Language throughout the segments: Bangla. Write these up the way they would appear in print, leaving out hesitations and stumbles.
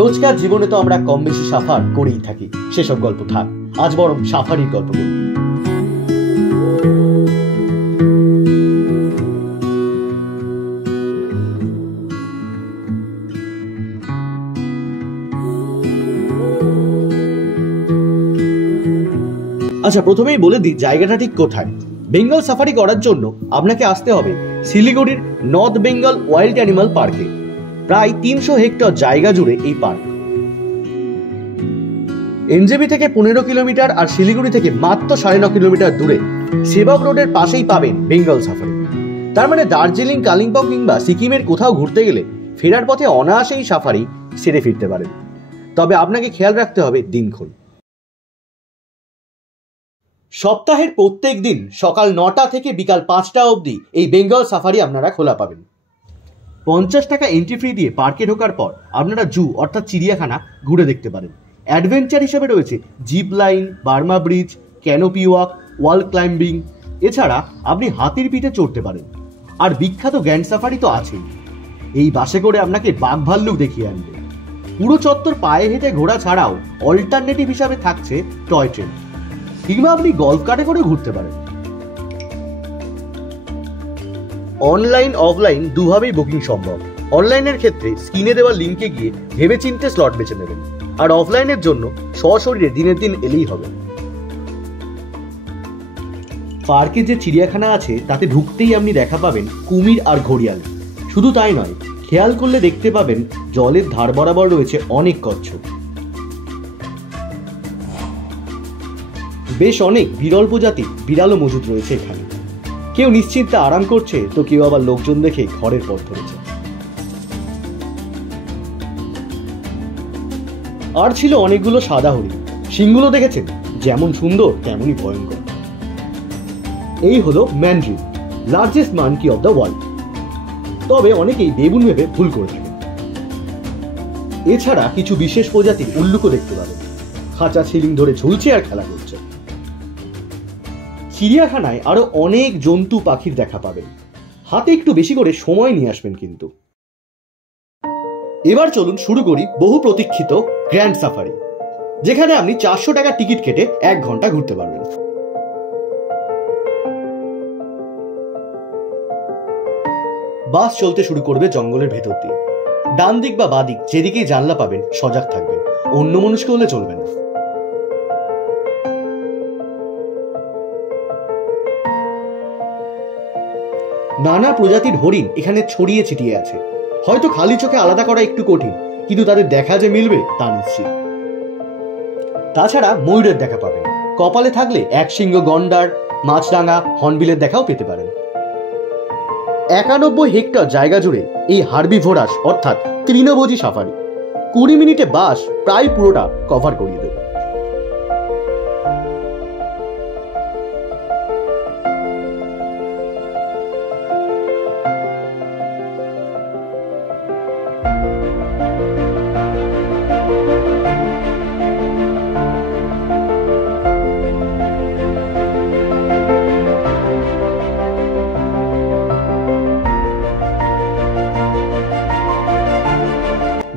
রোজকার জীবনে তো আমরা কম বেশি সাফার করেই থাকি, সেসব গল্প থাক, আজ বরং সাফারির গল্প বলি। আচ্ছা, প্রথমেই বলে দিই জায়গাটা ঠিক কোথায়। বেঙ্গল সাফারি করার জন্য আপনাকে আসতে হবে শিলিগুড়ির নর্থ বেঙ্গল ওয়াইল্ড অ্যানিমাল পার্কে। প্রায় 300 হেক্টর জায়গা জুড়ে এই পার্ক। এনজেপি থেকে 15 কিলোমিটার আর শিলিগুড়ি থেকে মাত্র 9.5 কিলোমিটার দূরে সেবক রোডের পাশেই পাবেন বেঙ্গল সাফারি। তার মানে দার্জিলিং, কালিম্পং কিংবা সিকিমের কোথাও ঘুরতে গেলে ফেরার পথে অনায়াসেই সাফারি সেরে ফিরতে পারেন। তবে আপনাকে খেয়াল রাখতে হবে দিনক্ষণ। সপ্তাহের প্রত্যেক দিন সকাল 9টা থেকে বিকাল 5টা অবধি এই বেঙ্গল সাফারি আপনারা খোলা পাবেন। 50 টাকা এন্ট্রি ফি দিয়ে পার্কে ঢোকার পর আপনারা জু অর্থাৎ চিড়িয়াখানা ঘুরে দেখতে পারেন। অ্যাডভেঞ্চার হিসেবে রয়েছে zip line, Burma bridge, canopy walk, wall climbing. এছাড়া আপনি হাতির পিঠে চড়তে পারেন। আর বিখ্যাত গ্র্যান্ড সাফারি তো আছেই। এই বাসে করে আপনাকে বাঘ ভাল্লুক দেখিয়ে আনবে। পুরো চত্বর পায়ে হেঁটে ঘোরা ছাড়াও অল্টারনেটিভ হিসাবে থাকছে টয় ট্রেন, কিংবা আপনি গল্ফ কার্টে করে ঘুরতে পারেন। অনলাইন অফলাইন দুভাবেই বুকিং সম্ভব। অনলাইনের ক্ষেত্রে স্ক্রিনে দেওয়া লিঙ্কে গিয়ে ভেবেচিন্তে স্লট বেছে নেবেন, আর অফলাইনের জন্য সশরীরে দিনের দিন এলেই হবে। পার্কে যে চিড়িয়াখানা আছে তাতে ঢুকতেই আপনি দেখা পাবেন কুমির আর ঘড়িয়াল। শুধু তাই নয়, খেয়াল করলে দেখতে পাবেন জলের ধার বরাবর রয়েছে অনেক কচ্ছপ। বেশ অনেক বিরল প্রজাতির বিড়ালও মজুদ রয়েছে এখানে। কেউ নিশ্চিন্তে আরাম করছে, তো কেউ আবার লোকজন দেখে ঘরের পথ ধরেছে। আর ছিল অনেকগুলো সাদা হরিণ। সিংগুলো দেখেছেন, যেমন সুন্দর তেমনই ভয়ঙ্কর। এই হলো mandrill, largest monkey of the world. তবে অনেকেই বেবুন ভেবে ভুল করে থাকে। এছাড়া কিছু বিশেষ প্রজাতির উল্লুকও দেখতে পাবেন, খাঁচা ছিলিং ধরে ঝুলছে আর খেলা করছে। চিড়িয়াখানায় আরো অনেক জন্তু পাখির দেখা পাবেন। হাতে একটু বেশি করে সময় নিয়ে আসবেন কিন্তু। এবার চলুন শুরু করি বহু প্রতীক্ষিত গ্র্যান্ড সাফারি, যেখানে আপনি 400 টাকা টিকিট কেটে 1 ঘন্টা ঘুরতে পারবেন। বাস চলতে শুরু করবে জঙ্গলের ভেতর দিয়ে। ডান দিক বা বাঁ দিক যেদিকেই জানলা পাবেন সজাগ থাকবেন, অন্যমনস্ক হলে চলবে না। নানা প্রজাতির হরিণ এখানে ছড়িয়ে ছিটিয়ে আছে। হয়তো খালি চোখে আলাদা করা একটু কঠিন, কিন্তু তাদের দেখা যে মিলবে তা নিশ্চিত। তাছাড়া ময়ূরের দেখা পাবেন, কপালে থাকলে একশৃঙ্গ গন্ডার, মাছরাঙা, হর্নবিলের দেখাও পেতে পারেন। 91 হেক্টর জায়গা জুড়ে এই হার্বিভোরাস অর্থাৎ তৃণভোজী সাফারি 20 মিনিটে বাস প্রায় পুরোটা কভার করিয়ে দেবে।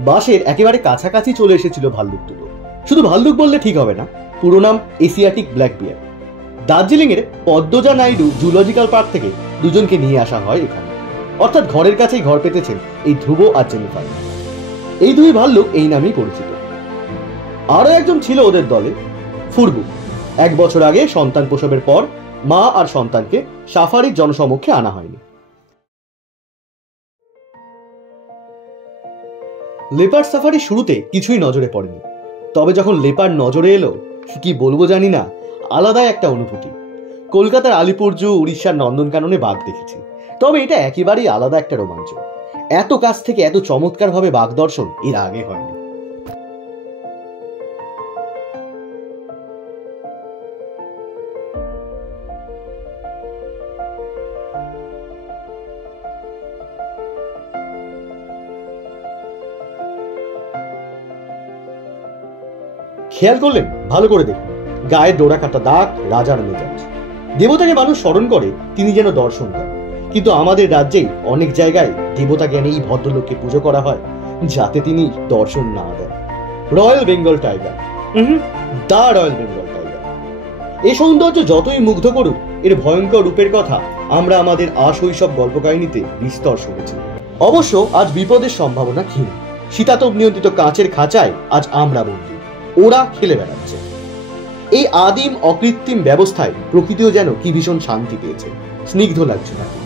বাসের একেবারে কাছাকাছি চলে এসেছিল ভাল্লুক দুটো। শুধু ভাল্লুক বললে ঠিক হবে না, পুরো নাম এশিয়াটিক ব্ল্যাক বিয়ার। দার্জিলিং এর পদ্মজা নাইডু জুলজিক্যাল পার্ক থেকে দুজনকে নিয়ে আসা হয় এখানে। অর্থাৎ ঘরের কাছেই ঘর পেতেছেন এই ধ্রুব আর জেনিফার। এই দুই ভাল্লুক এই নামেই পরিচিত। আরো একজন ছিল ওদের দলে, ফুরবু। 1 বছর আগে সন্তান প্রসবের পর মা আর সন্তানকে সাফারির জনসমক্ষে আনা হয়নি। লেপার্ড সাফারি শুরুতে কিছুই নজরে পড়েনি, তবে যখন লেপার্ড নজরে এলো, কি বলবো জানি না, আলাদাই একটা অনুভূতি। কলকাতার আলিপুর জু, উড়িষ্যার নন্দনকাননে বাঘ দেখেছি, তবে এটা একেবারেই আলাদা একটা রোমাঞ্চ। এত কাছ থেকে এত চমৎকারভাবে বাঘ দর্শন এর আগে হয়নি। খেয়াল করলেন? ভালো করে দেখুন, গায়ে ডোরা কাটা দাগ, রাজার মেজাজ। দেবতাকে মানুষ স্মরণ করে, তিনি যেন দর্শন দেন। কিন্তু আমাদের রাজ্যেই অনেক জায়গায় দেবতা জ্ঞানে এই ভদ্রলোককে পুজো করা হয়। যাতে তিনি দর্শন না দেন। রয়্যাল বেঙ্গল টাইগার, দা রয়্যাল বেঙ্গল টাইগার। এই সৌন্দর্য যতই মুগ্ধ করুক, এর ভয়ঙ্কর রূপের কথা আমরা আমাদের আশৈশব গল্প কাহিনীতে বিস্তর শুনেছি। অবশ্য আজ বিপদের সম্ভাবনা ক্ষীণ। শীতাতপ নিয়ন্ত্রিত কাঁচের খাঁচায় আজ আমরা বন্দী, ওরা খেলে বেড়াচ্ছে। এই আদিম অকৃত্রিম ব্যবস্থায় প্রকৃতিও যেন কি ভীষণ শান্তি পেয়েছে, স্নিগ্ধ লাগছে তাকে।